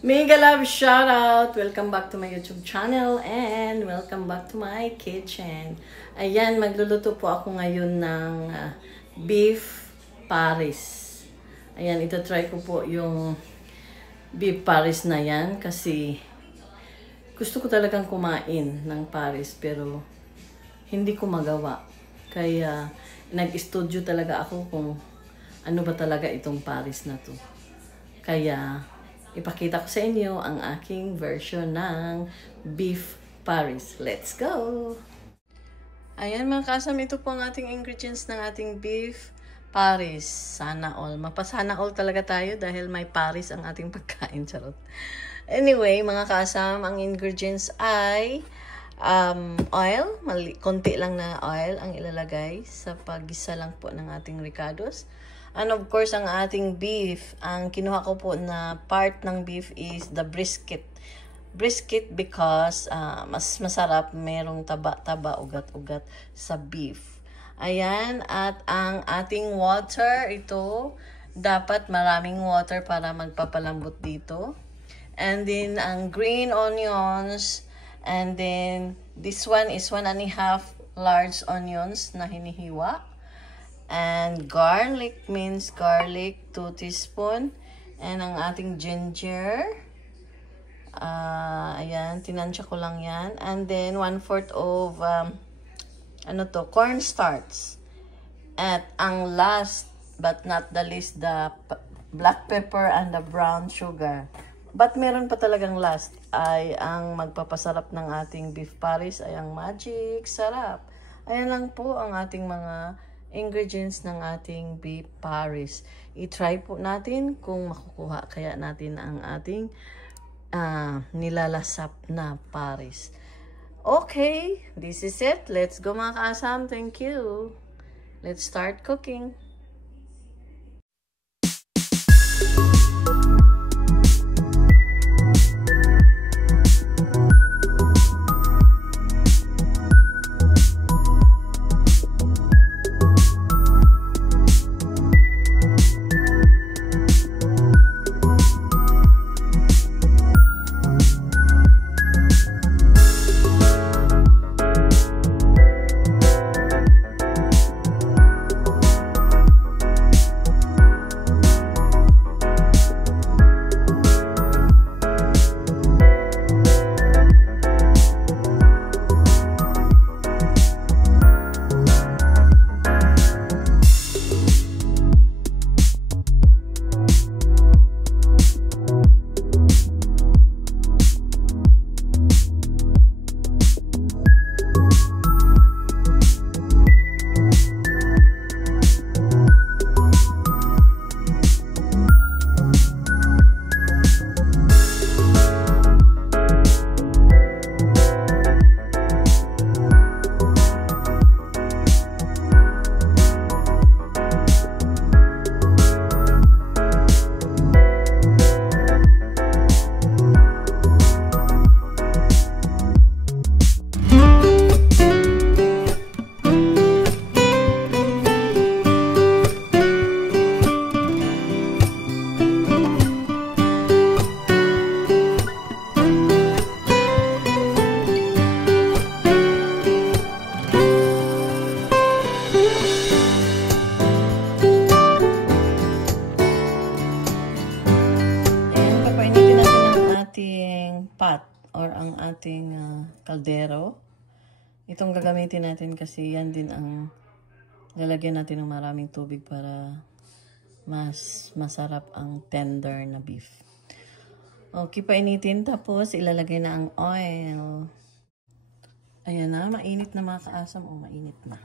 Mega love shoutout! Welcome back to my YouTube channel and welcome back to my kitchen. Ayan, magluluto po ako ngayon ng beef Paris. Ayan, ito-try ko po yung beef Paris na yan kasi gusto ko talagang kumain ng Paris pero hindi ko magawa. Kaya nag-studio talaga ako kung ano ba talaga itong Paris na to. Kaya ipakita ko sa inyo ang aking version ng beef Paris. Let's go! Ayan mga kasam, ito po ang ating ingredients ng ating beef Paris. Sana all. Mapasana all talaga tayo dahil may Paris ang ating pagkain. Charot. Anyway, mga kasam, ang ingredients ay oil. Konti lang na oil ang ilalagay sa paggisa lang po ng ating ricados. And of course, ang ating beef, ang kinuha ko po na part ng beef is the brisket. Brisket because mas masarap, merong taba-taba, ugat-ugat sa beef. Ayan, at ang ating water, ito, dapat maraming water para magpapalambot dito. And then, ang green onions, and then, this one is 1.5 large onions na hinihiwa. And garlic means garlic, 2 teaspoon. And ang ating ginger. Ayan, tinansya ko lang yan. And then 1/4 of, cornstarch. At ang last but not the least, the black pepper and the brown sugar. But meron pa talagang last ay ang magpapasarap ng ating beef Paris ay ang magic sarap. Ayan lang po ang ating mga ingredients ng ating beef Paris. I-try po natin kung makukuha kaya natin ang ating nilalasap na Paris. Okay, this is it. Let's go mga kaasam. Thank you. Let's start cooking. Pot or ang ating kaldero. Itong gagamitin natin kasi yan din ang lalagyan natin ng maraming tubig para mas masarap ang tender na beef. Okay, painitin tapos ilalagay na ang oil. Ayan na, mainit na mga kaasam. Mainit na.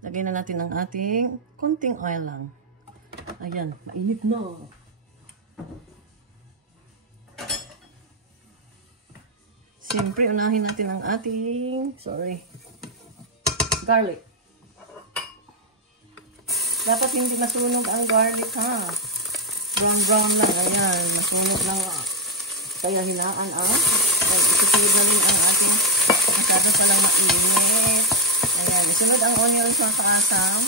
Lagay na natin ang ating konting oil lang. Ayan, mainit na. Siyempre, unahin natin ang ating, garlic. Dapat hindi masunog ang garlic, ha? Brown lang, ayan. Masunog lang, kaya hinaan, Isusunod na rin ang ating masyado palang mainit. Ayan, isunod ang onions mga kaasam.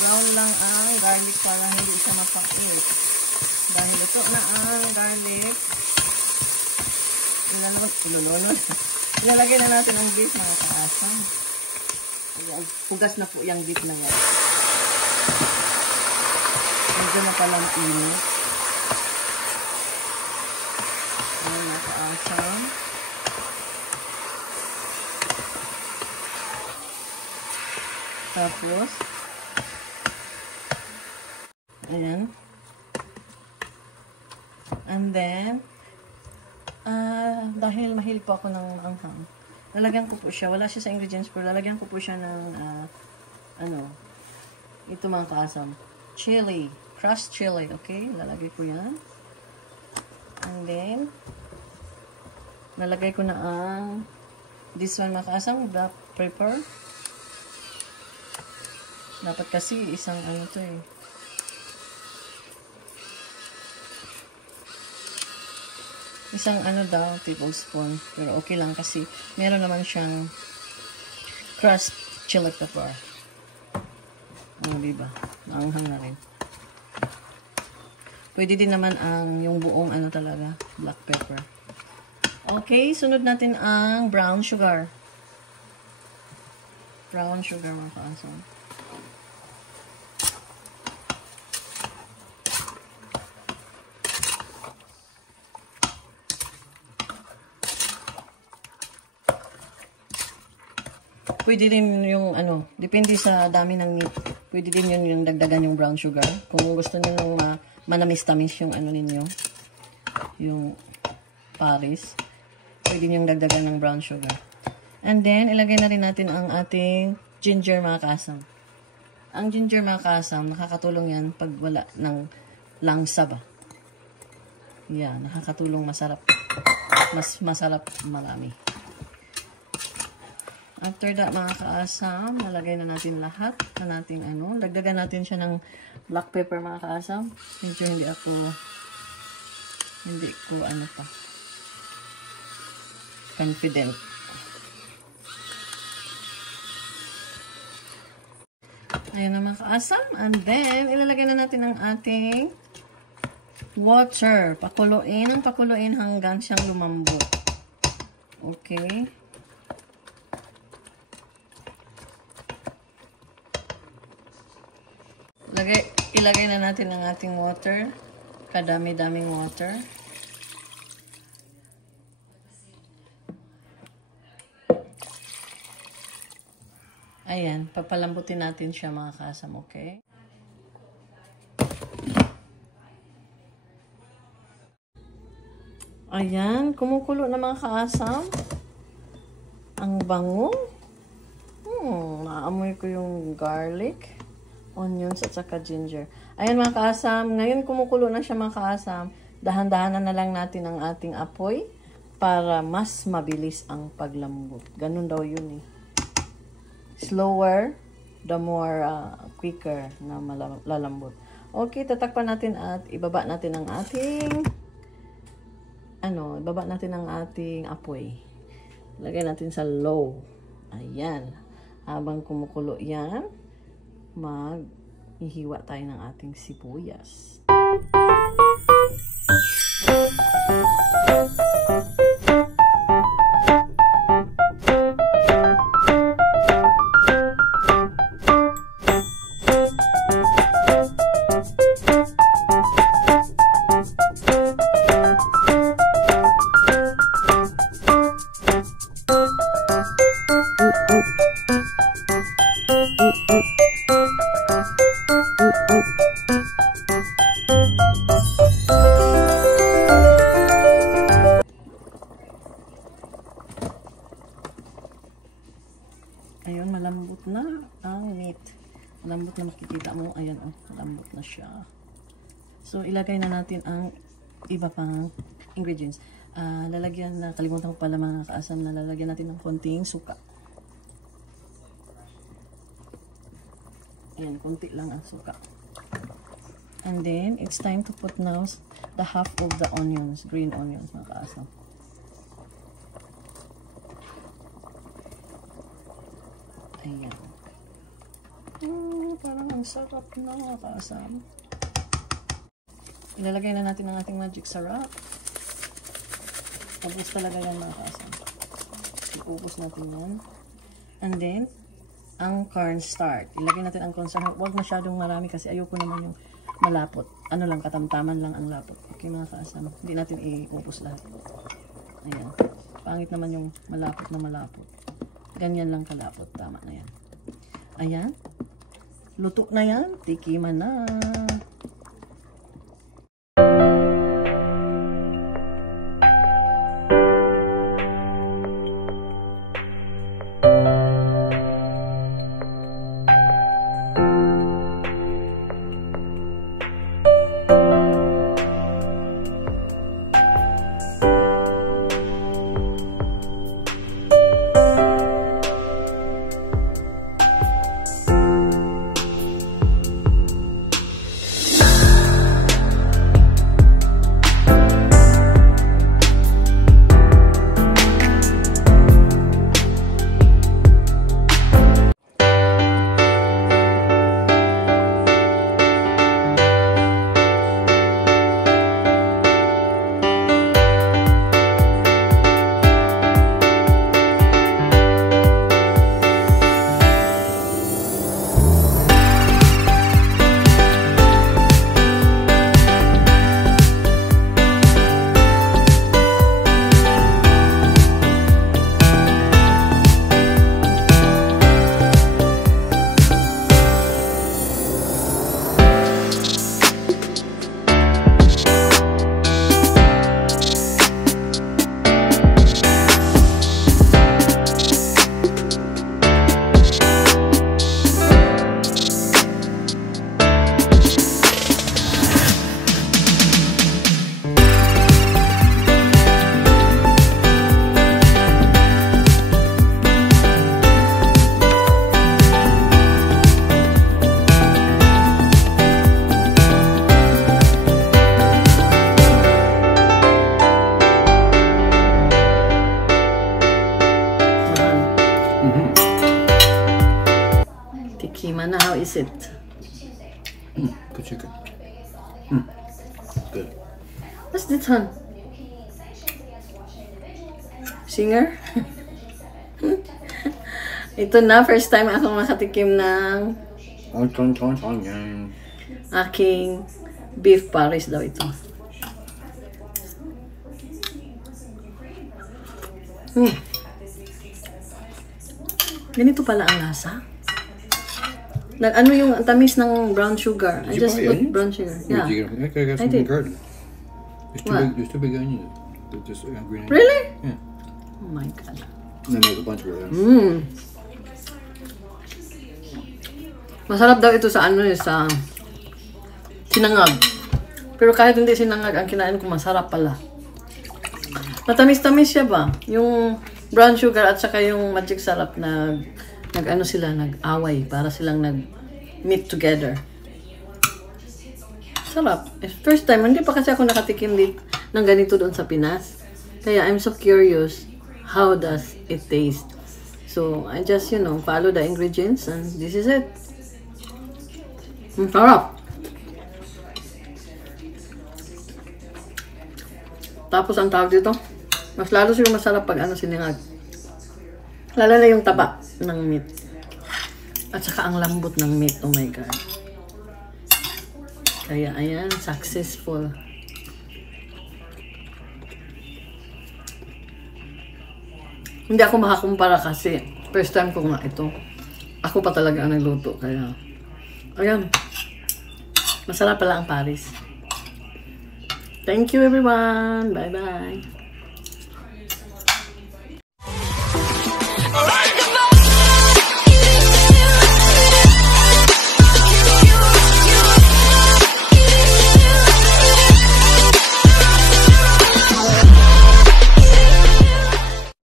Brown lang ang garlic para hindi siya mapakit. Dahil ito na ang garlic. Ilalagay na natin ang beef, mga kaasam. Pugas na po yung beef na yan. Medyo na palang init. Ayan, mga kaasam. Tapos, ayan. And then, dahil mahilig po ako ng anghang, lalagyan ko po siya. Wala siya sa ingredients, pero lalagyan ko po siya ng, ito mga kaasam. Chili. Crushed chili, okay? Lalagay ko yan. And then, nalagay ko na ang, this one mga kaasam, black pepper. Dapat kasi isang to eh. Isang daw, tablespoon. Pero okay lang kasi meron naman siyang crushed chili pepper. Diba? Maanghang na rin. Pwede din naman yung buong talaga, black pepper. Okay, sunod natin ang brown sugar. Brown sugar mga kaasam. Pwede din yung depende sa dami ng meat. Pwede din yun yung dagdagan yung brown sugar. Kung gusto niyo ng manamis-tamis yung ninyo, yung Paris, pwede niyo yung dagdagan ng brown sugar. And then, ilagay na rin natin ang ating ginger mga kaasam. Ang ginger mga kaasam, nakakatulong yan pag wala ng langsa ba. Yan, nakakatulong masarap. Mas masarap marami. After that, mga kaasam, nalagay na natin lahat na nating dagdagan natin siya ng black pepper, mga kaasam. Medyo hindi ko confident. Ayan na mga kaasam. And then, ilalagay na natin ang ating water. Pakuluin hanggang siyang lumambot. Okay. Ilagay na natin ang ating water. Kadami-daming water. Ayan, papalambutin natin siya mga kaasam, okay? Ayan, kumukulo na mga kaasam. Ang bango. Naamoy ko yung garlic, onions at saka ginger. Ayan mga kaasam, ngayon kumukulo na siya mga kaasam. Dahan-dahanan na lang natin ang ating apoy para mas mabilis ang paglambot. Ganun daw yun eh. Slower, the more quicker na malalambot. Okay, tatakpan natin at ibaba natin ang ating apoy. Lagay natin sa low. Ayan. Habang kumukulo yan, hihiwa tayo ng ating sibuyas. Ayun, malambot na ang meat. Malambot na, makikita mo. Ayan, malambot na siya. So, ilagay na natin ang iba pang ingredients. Kalimutan ko pala mga kaasam, na lalagyan natin ng konting suka. Ayan, konti lang ang suka. And then, it's time to put now the half of the onions, green onions mga kaasam. Ayan. Parang ang sarap na mga kaasam. Ilalagay na natin ang ating magic sarap. Ubus talaga yan mga kaasam. Iubos natin yan. And then, ang cornstarch. Ilagay natin ang cornstarch. Huwag masyadong marami kasi ayoko naman yung malapot. Ano lang, katamtaman lang ang lapot. Okay mga kaasam. Hindi natin iubos lahat. Ayan. Pangit naman yung malapot na malapot. Ganyan lang kalapot. Tama na yan. Ayan. Luto na yan. Tikiman na. Tikima na, how is it? Good chicken. Good. What's this one? Singer? Ito na, first time ako makatikim ng aking beef Paris daw ito. Ganito pala ang lasa. Ano yung tamis ng brown sugar? I just put brown sugar. Yeah. I got some in the garden. There's two big onions. Just green onions. Really? Yeah. Oh my god. And then there's a bunch of them. Masarap daw ito sa sa sinangag. Pero kahit hindi sinangag, ang kinain ko masarap pala. Matamis-tamis siya ba? Yung brown sugar at saka yung magic sarap na nag-away para silang nag-meet together. Sarap. First time, hindi pa kasi ako nakatikim ng ganito doon sa Pinas. Kaya I'm so curious, how does it taste? So, I just, follow the ingredients and this is it. Sarap. Tapos ang tawag dito, mas lalo siya masarap pag siningag. Lalo na yung taba ng meat. At saka ang lambot ng meat. Oh my God. Kaya ayan, successful. Hindi ako makakumpara kasi first time ko nga ito. Ako pa talaga ang nagluto. Kaya, ayan. Masarap pala ang Paris. Thank you everyone. Bye-bye.